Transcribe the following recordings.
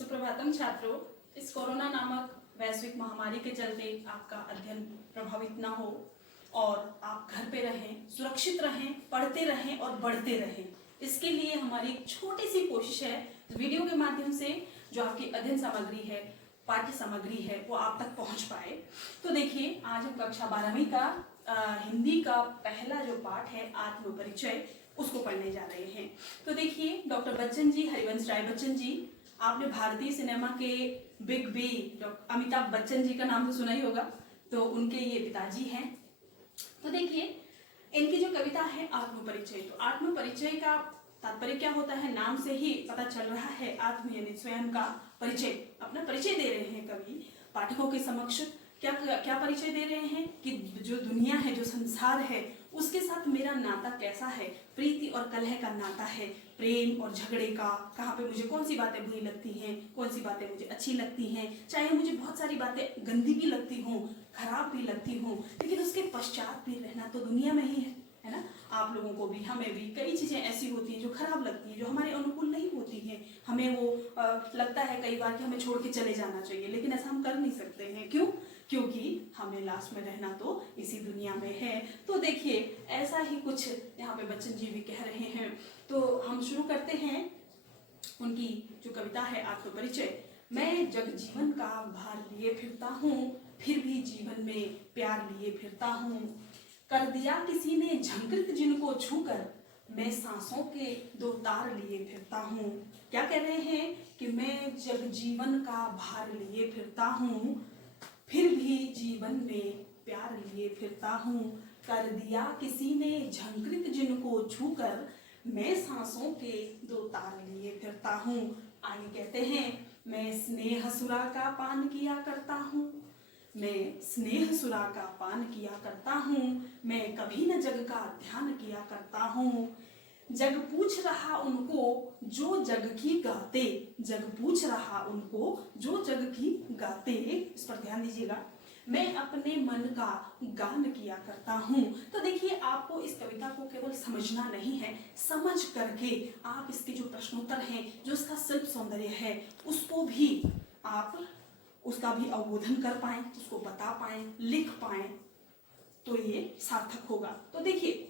सुप्रभातम छात्रों। इस कोरोना नामक वैश्विक महामारी के चलते आपका अध्ययन प्रभावित ना हो और आप घर पे रहें, सुरक्षित रहें, पढ़ते रहें और बढ़ते रहें, इसके लिए हमारी एक छोटी सी कोशिश है वीडियो के माध्यम से जो आपकी अध्ययन सामग्री है, पाठ्य सामग्री है, वो आप तक पहुंच पाए। तो देखिए, आज हम कक्षा 12वीं का हिंदी का पहला जो पाठ है आत्म परिचय, उसको पढ़ने जा रहे हैं। तो देखिए, डॉक्टर बच्चन जी, हरिवंश राय बच्चन जी, आपने भारतीय सिनेमा के बिग बी अमिताभ बच्चन जी का नाम तो सुना ही होगा, तो उनके ये पिताजी हैं। तो देखिए, इनकी जो कविता है आत्म परिचय, तो आत्म परिचय का तात्पर्य क्या होता है, नाम से ही पता चल रहा है। आत्म यानी स्वयं का परिचय, अपना परिचय दे रहे हैं कवि पाठकों के समक्ष। क्या परिचय दे रहे हैं कि जो दुनिया है, जो संसार है, उसके साथ मेरा नाता कैसा है। प्रीति और कलह का नाता है, प्रेम और झगड़े का, कहाँ पे मुझे कौन सी बातें बुरी लगती हैं, कौन सी बातें मुझे अच्छी लगती हैं, चाहे मुझे बहुत सारी बातें गंदी भी लगती हों, खराब भी लगती हों, लेकिन उसके पश्चात भी रहना तो दुनिया में ही है ना। आप लोगों को भी, हमें भी कई चीजें ऐसी होती हैं जो खराब लगती हैं, जो हमारे अनुकूल नहीं होती हैं। हमें वो लगता है कई बार कि हमें छोड़ के चले जाना चाहिए, लेकिन ऐसा हम कर नहीं सकते हैं। क्यों? क्योंकि हमें लास्ट में रहना तो इसी दुनिया में है। तो देखिए, ऐसा ही कुछ यहाँ पे बच्चन जी भी कह रहे हैं। तो हम शुरू करते हैं उनकी जो कविता है आत्म परिचय। मैं जग जीवन का भार लिए फिरता हूँ, फिर भी जीवन में प्यार लिए फिरता हूँ। कर दिया किसी ने झंकृत जिनको छूकर, मैं सांसों के दो तार लिए फिरता हूँ। क्या कह रहे हैं कि मैं जग जीवन का भार लिए फिरता हूँ, फिर भी जीवन में प्यार लिए फिरता हूँ। कर दिया किसी ने झंकृत जिनको छूकर, मैं सांसों के दो तार लिए फिरता हूँ। आगे कहते हैं, मैं स्नेह सुरा का पान किया करता हूँ, मैं स्नेह सुरा का पान किया करता हूँ। मैं कभी न जग का ध्यान किया करता हूँ। जग पूछ रहा उनको जो जग की गाते, जग पूछ रहा उनको जो जग की गाते, इस पर ध्यान दीजिएगा। मैं अपने मन का गान किया करता हूँ। तो देखिए, आपको इस कविता को केवल समझना नहीं है, समझ करके आप इसके जो प्रश्नोत्तर हैं, जो इसका शिल्प सौंदर्य है, उसको भी आप उसका भी अवबोधन कर पाएं, उसको बता पाएं, लिख पाएं, तो ये सार्थक होगा। तो देखिए,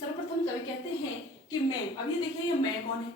सर्वप्रथम कवि कहते हैं कि मैं, अब ये देखिए, ये मैं कौन है।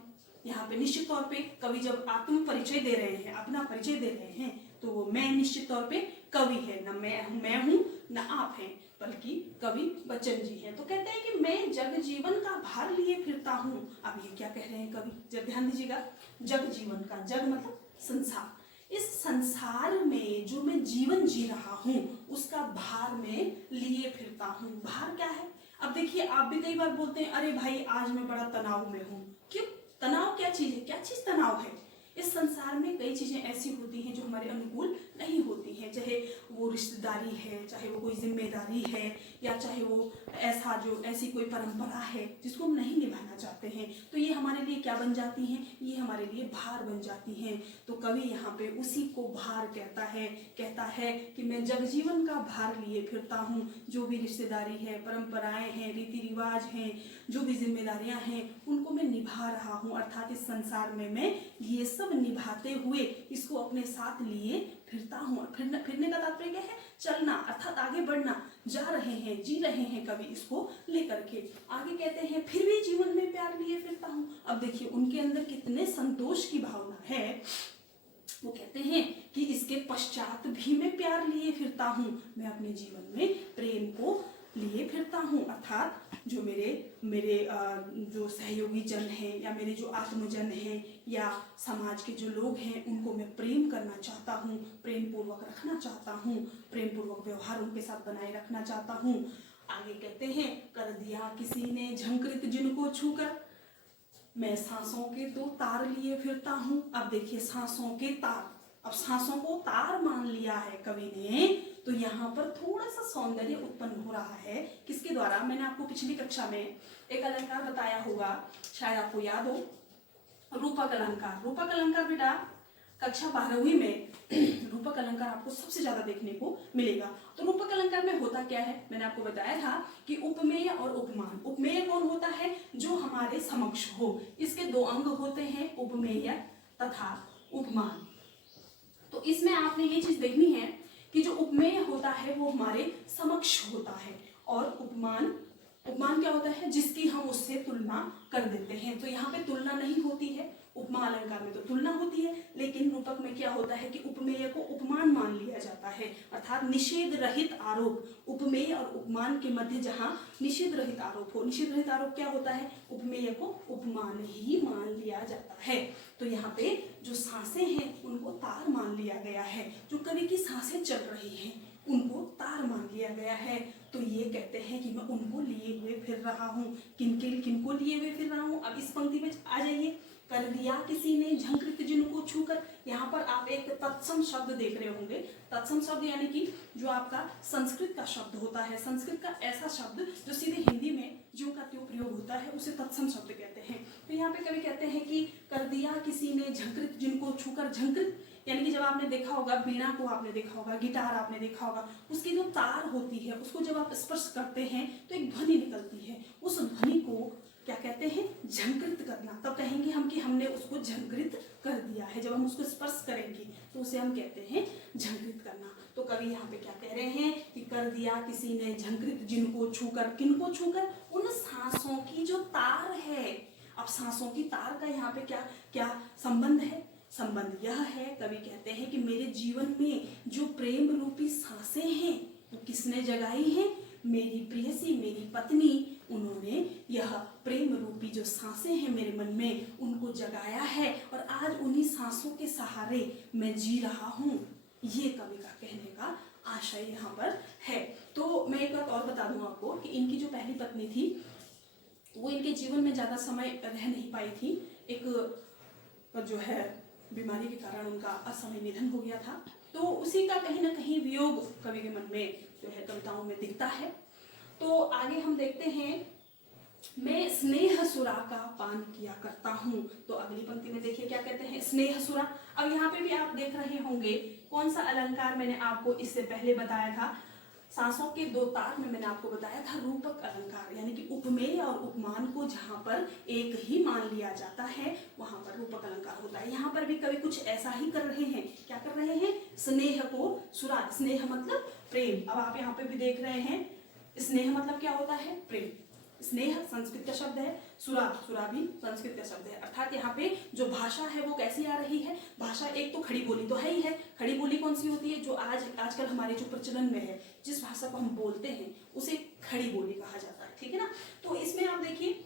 यहाँ पे निश्चित तौर पे कवि जब आत्म परिचय दे रहे हैं, अपना परिचय दे रहे हैं, तो वो मैं निश्चित तौर पे कवि है, न मैं हूँ न आप हैं, बल्कि कवि बच्चन जी हैं। तो कहते हैं कि मैं जग जीवन का भार लिए फिरता हूँ। अब ये क्या कह रहे हैं कवि, जब ध्यान दीजिएगा, जग जीवन का, जग मतलब संसार, इस संसार में जो मैं जीवन जी रहा हूँ उसका भार में लिए फिरता हूँ। भार क्या है? अब देखिए, आप भी कई बार बोलते हैं, अरे भाई आज मैं बड़ा तनाव में हूँ। क्यों? तनाव क्या चीज है? क्या चीज तनाव है? इस संसार में कई चीजें ऐसी होती हैं जो हमारे अनुकूल नहीं होती हैं, चाहे वो रिश्तेदारी है, चाहे वो कोई जिम्मेदारी है, या चाहे वो ऐसी कोई परंपरा है जिसको हम नहीं निभाना चाहते हैं। तो ये हमारे लिए क्या बन जाती हैं? ये हमारे लिए भार बन जाती हैं। तो कवि यहाँ पे उसी को भार कहता है कि मैं जगजीवन का भार लिए फिरता हूँ। जो भी रिश्तेदारी है, परंपराएं हैं, रीति रिवाज हैं, जो भी जिम्मेदारियां हैं, उनको मैं निभा रहा हूँ। अर्थात इस संसार में मैं ये सब निभाते हुए इसको अपने साथ लिए फिरता हूँ। फिरने का तात्पर्य क्या है? चलना, अर्थात आगे बढ़ना, जा रहे हैं, जी रहे हैं कवि इसको लेकर के। आगे कहते हैं, फिर भी जीवन में प्यार लिए फिरता हूँ। अब देखिए, उनके अंदर कितने संतोष की भावना है। वो कहते हैं कि इसके पश्चात भी मैं प्यार लिए फिरता हूँ, मैं अपने जीवन में प्रेम को लिए फिरता हूँ। अर्थात जो मेरे जो सहयोगी जन हैं, या मेरे जो आत्मजन हैं, या समाज के जो लोग हैं, उनको मैं प्रेम करना चाहता हूँ, प्रेम पूर्वक रखना चाहता हूँ, प्रेम पूर्वक व्यवहार उनके साथ बनाए रखना चाहता हूँ। आगे कहते हैं, कर दिया किसी ने झंकृत जिनको छूकर, मैं सांसों के दो तार लिए फिरता हूँ। अब देखिए, सांसों के तार, अब सांसों को तार मान लिया है कवि ने, तो यहाँ पर थोड़ा सा सौंदर्य उत्पन्न हो रहा है। किसके द्वारा? मैंने आपको पिछली कक्षा में एक अलंकार बताया होगा, शायद आपको याद हो, रूपक अलंकार। रूपक अलंकार बेटा कक्षा 12वीं में रूपक अलंकार आपको सबसे ज्यादा देखने को मिलेगा। तो रूपक अलंकार में होता क्या है? मैंने आपको बताया था कि उपमेय और उपमान। उपमेय कौन होता है? जो हमारे समक्ष हो। इसके दो अंग होते हैं, उपमेय तथा उपमान। तो इसमें आपने ये चीज देखनी है कि जो उपमेय होता है वो हमारे समक्ष होता है, और उपमान क्या होता है, जिसकी हम उससे तुलना कर देते हैं। तो यहाँ पे तुलना नहीं होती है, उपमा अलंकार में तो तुलना होती है, लेकिन रूपक में क्या होता है कि उपमेय को उपमान मान लिया जाता है, अर्थात निषेध रहित आरोप। उपमेय और उपमान के मध्य जहाँ निषेध रहित आरोप हो, निषेध रहित आरोप क्या होता है, उपमेय को उपमान ही मान लिया जाता है। तो यहाँ पे जो सांसें हैं उनको तार मान लिया गया है, जो कवि की सांसें चल रही हैं उनको तार मान लिया गया है। तो ये कहते हैं कि मैं उनको लिए हुए फिर रहा हूँ। किनको लिए हुए फिर रहा हूँ? अब इस पंक्ति में आ जाइए, कर दिया किसी ने झंकृत जिनको छूकर। यहाँ पर आप एक तत्सम शब्द देख रहे होंगे। तत्सम शब्द यानी कि जो आपका संस्कृत का शब्द होता है, संस्कृत का ऐसा शब्द जो सीधे हिंदी में ज्यों का त्यों प्रयोग होता है, उसे तत्सम शब्द कहते हैं। तो यहाँ पे कवि कहते हैं कि कर दिया किसी ने झंकृत जिनको छूकर। झंकृत यानी कि जब आपने देखा होगा वीणा को, आपने देखा होगा गिटार, आपने देखा होगा, उसकी जो तार होती है उसको जब आप स्पर्श करते हैं तो एक ध्वनि निकलती है। उस ध्वनि को क्या कहते हैं, झंकृत करना। तब कहेंगे हम कि हमने उसको झंकृत कर दिया है। जब हम उसको स्पर्श करेंगे तो उसे हम कहते हैं झंकृत करना। तो कवि यहाँ पे क्या कह रहे हैं कि कर दिया किसी ने झंकृत जिनको छूकर। किनको छूकर? उन सांसों की जो तार है। अब सांसों की तार का यहाँ पे क्या क्या संबंध है? संबंध यह है, कवि कहते हैं कि मेरे जीवन में जो प्रेम रूपी सांसें हैं वो किसने जगाई हैं? मेरी प्रेयसी, मेरी पत्नी, उन्होंने यह प्रेम रूपी जो सांसें हैं मेरे मन में उनको जगाया है, और आज उन्हीं सांसों के सहारे मैं जी रहा हूँ। ये कवि का कहने का आशय यहाँ पर है। तो मैं एक बात और बता दूं आपको कि इनकी जो पहली पत्नी थी वो इनके जीवन में ज़्यादा समय रह नहीं पाई थी। एक जो है बीमारी के कारण उनका असमय निधन हो गया था। तो उसी का कहीं ना कहीं वियोग कवि के मन में जो है कविताओं में दिखता है। तो आगे हम देखते हैं, मैं स्नेह सुरा का पान किया करता हूँ। तो अगली पंक्ति में देखिए क्या कहते हैं, स्नेह सुरा। अब यहाँ पे भी आप देख रहे होंगे कौन सा अलंकार मैंने आपको इससे पहले बताया था, सांसों के दो तार में मैंने आपको बताया था रूपक अलंकार, यानी कि उपमेय और उपमान को जहाँ पर एक ही मान लिया जाता है वहां पर रूपक अलंकार होता है। यहाँ पर भी कवि कुछ ऐसा ही कर रहे हैं। क्या कर रहे हैं? स्नेह को सुरा, स्नेह मतलब प्रेम। अब आप यहाँ पे भी देख रहे हैं, स्नेह मतलब क्या होता है? प्रेम। स्नेह संस्कृत का शब्द है, सुरा भी संस्कृत का शब्द है। अर्थात यहाँ पे जो भाषा है वो कैसी आ रही है? भाषा एक तो खड़ी बोली तो है ही है। खड़ी बोली कौन सी होती है? जो आजकल हमारे जो प्रचलन में है, जिस भाषा को हम बोलते हैं उसे खड़ी बोली कहा जाता है, ठीक है ना। तो इसमें आप देखिए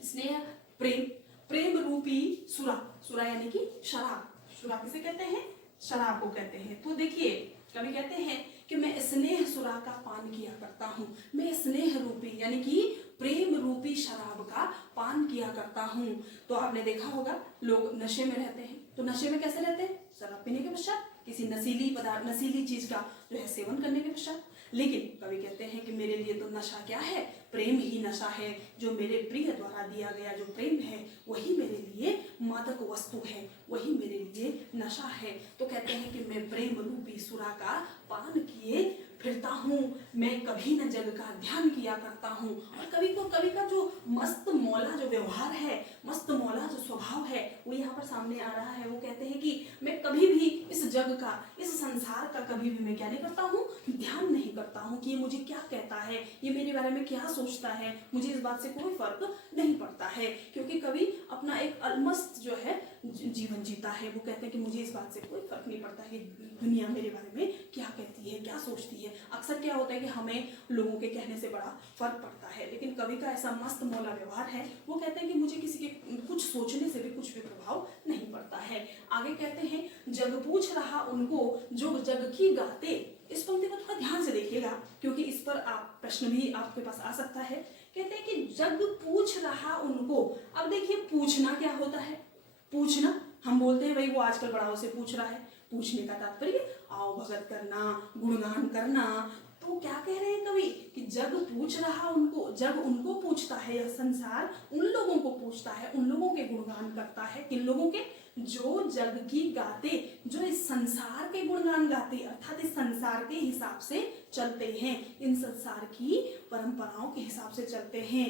स्नेह, प्रेम रूपी सुरा यानी कि शराब। सुरा किसे कहते हैं? शराब को कहते हैं। तो देखिए कवि कहते हैं कि मैं स्नेह सुरा का पान किया करता हूँ। मैं स्नेह रूपी यानी कि प्रेम रूपी शराब का पान किया करता हूँ। तो आपने देखा होगा लोग नशे में रहते हैं, तो नशे में कैसे रहते हैं? शराब पीने के पश्चात, किसी नशीली पदार्थ, नशीली चीज का जो है सेवन करने के पश्चात। लेकिन कवि कहते हैं कि मेरे लिए तो नशा क्या है? प्रेम ही नशा है। जो मेरे प्रिय द्वारा दिया गया जो प्रेम है वही मेरे लिए मादक वस्तु है, वही मेरे लिए नशा है। तो कहते हैं कि मैं प्रेम रूपी सुरा का पान किए फिरता हूँ, मैं कभी न जग का ध्यान किया करता हूँ। और कवि का जो मस्त मौला जो व्यवहार है, मस्त मौला जो स्वभाव है वो यहाँ पर सामने आ रहा है। वो कहते हैं कि मैं कभी भी इस जग का, इस संसार का कभी भी मैं क्या नहीं करता हूँ? ध्यान नहीं करता हूँ कि ये मुझे क्या कहता है, ये मेरे बारे में क्या सोचता है, मुझे इस बात से कोई फर्क नहीं पड़ता है। क्योंकि कवि अपना एक अलमस्त जो है जीवन जीता है। वो कहते हैं कि मुझे इस बात से कोई फर्क नहीं पड़ता है दुनिया मेरे बारे में क्या कहती है, क्या सोचती है। अक्सर क्या होता है कि हमें लोगों के कहने से बड़ा फर्क पड़ता है, लेकिन कवि का ऐसा मस्त मौला व्यवहार है। वो कहते हैं कि मुझे किसी के कुछ सोचने से भी कुछ भी प्रभाव नहीं पड़ता है। आगे कहते हैं, जग पूछ रहा उनको जो जग की गाते। इस पंक्ति को थोड़ा ध्यान से देखिएगा क्योंकि इस पर आप प्रश्न भी आपके पास आ सकता है। कहते हैं कि जग पूछ रहा उनको। अब देखिए पूछना क्या होता है? पूछना हम बोलते हैं भाई वो आजकल बड़ाओं से पूछ रहा है। पूछने का तात्पर्य आओ भगत करना, गुणगान करना। तो क्या कह रहे हैं कवि कि जग पूछ रहा उनको, जग उनको पूछता है, यह संसार उन लोगों को पूछता है, उन लोगों के गुणगान करता है। किन लोगों के? जो जग की गाते, जो इस संसार के गुणगान गाते, अर्थात इस संसार के हिसाब से चलते हैं, इन संसार की परंपराओं के हिसाब से चलते हैं।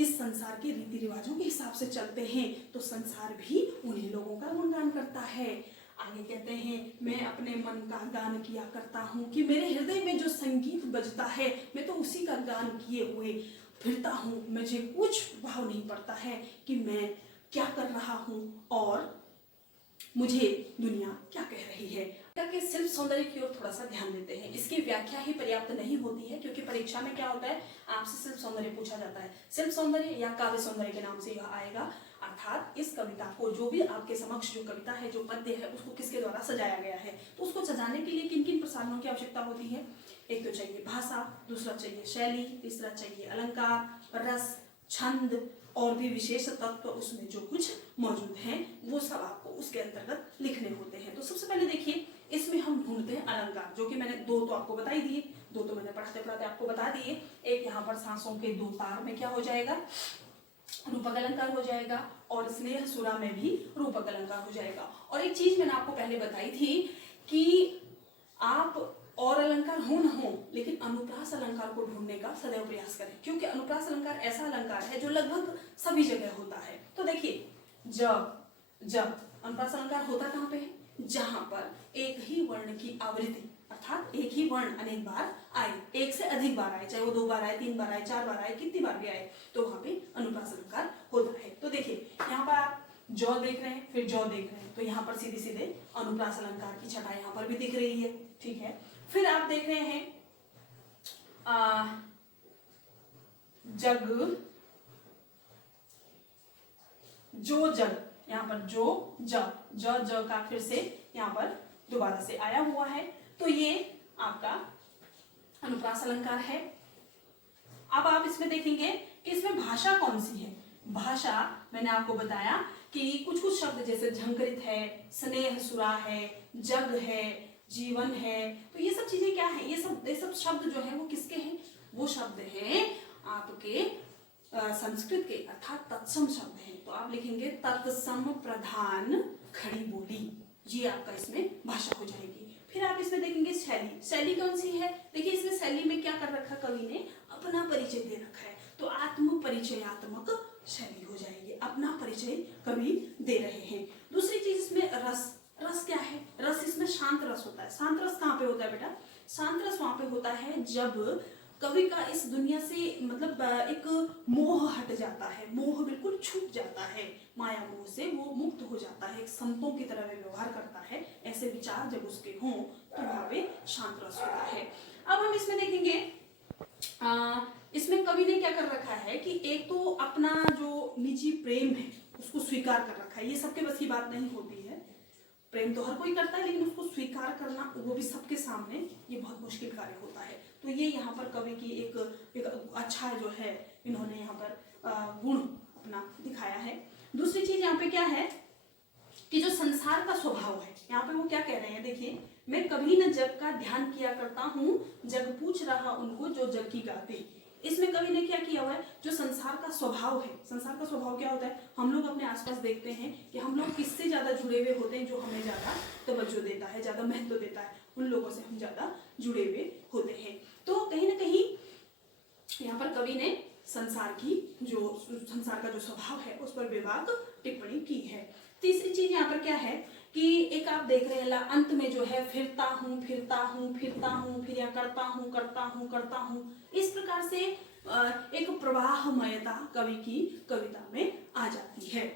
इस संसार के रीति रिवाजों के हिसाब से चलते हैं तो संसार भी उन्हीं लोगों का गुणगान करता है। आगे कहते हैं, मैं अपने मन का गान किया करता हूँ कि मेरे हृदय में जो संगीत बजता है मैं तो उसी का गान किए हुए फिरता हूँ। मुझे कुछ भाव नहीं पड़ता है कि मैं क्या कर रहा हूँ और मुझे दुनिया क्या कह रही है। कि शिल्प सौंदर्य की ओर थोड़ा सा ध्यान देते हैं। इसकी व्याख्या ही पर्याप्त नहीं होती है, क्योंकि परीक्षा में क्या होता है, आपसे शिल्प सौंदर्य पूछा जाता है। शिल्प सौंदर्य या काव्य सौंदर्य के नाम से यह आएगा, अर्थात इस कविता को, जो भी आपके समक्ष जो कविता है, जो पद्य है, उसको किसके द्वारा सजाया गया है। तो उसको सजाने के लिए किन किन प्रसाधनों की आवश्यकता होती है। एक तो चाहिए भाषा, दूसरा चाहिए शैली, तीसरा चाहिए अलंकार, रस, छंद और भी विशेष तत्व उसमें जो कुछ मौजूद हैं वो सब आपको उसके अंतर्गत लिखने होते हैं। तो सबसे पहले देखिए, इसमें हम ढूंढते हैं अलंकार, जो कि मैंने दो तो आपको बता ही दिए, दो तो मैंने पढ़ाते पढ़ाते आपको बता दिए। एक यहाँ पर सांसों के दो तार में क्या हो जाएगा, रूपक अलंकार हो जाएगा, और स्नेह सुरा में भी रूपक अलंकार हो जाएगा। और एक चीज मैंने आपको पहले बताई थी कि आप और अलंकार हो न हो, लेकिन अनुप्रास अलंकार को ढूंढने का सदैव प्रयास करें, क्योंकि अनुप्रास अलंकार ऐसा अलंकार है जो लगभग सभी जगह होता है। तो देखिए, जब अनुप्रास अलंकार होता कहाँ पे है, जहां पर एक ही वर्ण की आवृत्ति, अर्थात एक ही वर्ण अनेक बार आए, एक से अधिक बार आए, चाहे वो 2 बार आए, 3 बार आए, 4 बार आए, कितनी बार भी आए, तो वहां पे अनुप्रास अलंकार होता है। तो देखिए, यहाँ पर आप जौ देख रहे हैं, फिर जौ देख रहे हैं, तो यहाँ पर सीधे सीधे अनुप्रास अलंकार की छटा यहाँ पर भी दिख रही है, ठीक है। फिर आप देख रहे हैं जग, जो जग, यहाँ पर जो ज का फिर से यहाँ पर दोबारा से आया हुआ है, तो ये आपका अनुप्रास अलंकार है। अब आप इसमें देखेंगे कि इसमें भाषा कौन सी है। भाषा मैंने आपको बताया कि कुछ कुछ शब्द जैसे झंकृत है, स्नेह सुरा है, जग है, जीवन है, तो ये सब चीजें क्या है, ये सब शब्द जो है वो किसके हैं, वो शब्द हैं आपके संस्कृत के, अर्थात तत्सम शब्द हैं। तो आप लिखेंगे तत्सम प्रधान खड़ी बोली, ये आपका इसमें भाषा हो जाएगी। फिर आप इसमें देखेंगे शैली कौन सी है। देखिए, इसमें शैली में क्या कर रखा कवि ने, अपना परिचय दे रखा है, तो आत्म परिचयात्मक शैली हो जाएगी, अपना परिचय कवि दे रहे हैं। दूसरी चीज इसमें रस क्या है, रस इसमें शांत रस होता है। शांत रस कहाँ पे होता है बेटा, शांत रस वहां पे होता है जब कवि का इस दुनिया से मतलब एक मोह हट जाता है, मोह बिल्कुल छूट जाता है, माया मोह से वो मुक्त हो जाता है, एक संतों की तरह व्यवहार करता है, ऐसे विचार जब उसके हों तो वहां पे शांत रस होता है। अब हम इसमें देखेंगे, इसमें कवि ने क्या कर रखा है कि एक तो अपना जो निजी प्रेम है उसको स्वीकार कर रखा है। ये सबके बस की बात नहीं होती है, प्रेम तो हर कोई करता है, लेकिन उसको स्वीकार करना, वो भी सबके सामने, ये बहुत मुश्किल कार्य होता है। तो ये यहाँ पर कवि की एक अच्छा जो है, इन्होंने यहाँ पर गुण अपना दिखाया है। दूसरी चीज यहाँ पे क्या है कि जो संसार का स्वभाव है, यहाँ पे वो क्या कह रहे हैं, देखिए, मैं कभी न जग का ध्यान किया करता हूँ, जग पूछ रहा उनको जो जग की गाते। इसमें कवि ने क्या किया हुआ है, जो संसार का स्वभाव है, संसार का स्वभाव क्या होता है, हम लोग अपने आसपास देखते हैं कि हम लोग किससे ज्यादा जुड़े हुए होते हैं, जो हमें ज्यादा तवज्जो देता है, ज्यादा महत्व देता है, उन लोगों से हम ज्यादा जुड़े हुए होते हैं। तो कहीं ना कहीं यहाँ पर कवि ने संसार का जो स्वभाव है उस पर बेबाक टिप्पणी की है। तीसरी चीज यहाँ पर क्या है कि एक आप देख रहे हैं अंत में जो है फिरता हूँ फिर या करता हूँ, इस प्रकार से एक प्रवाहमयता कवि की कविता में आ जाती है।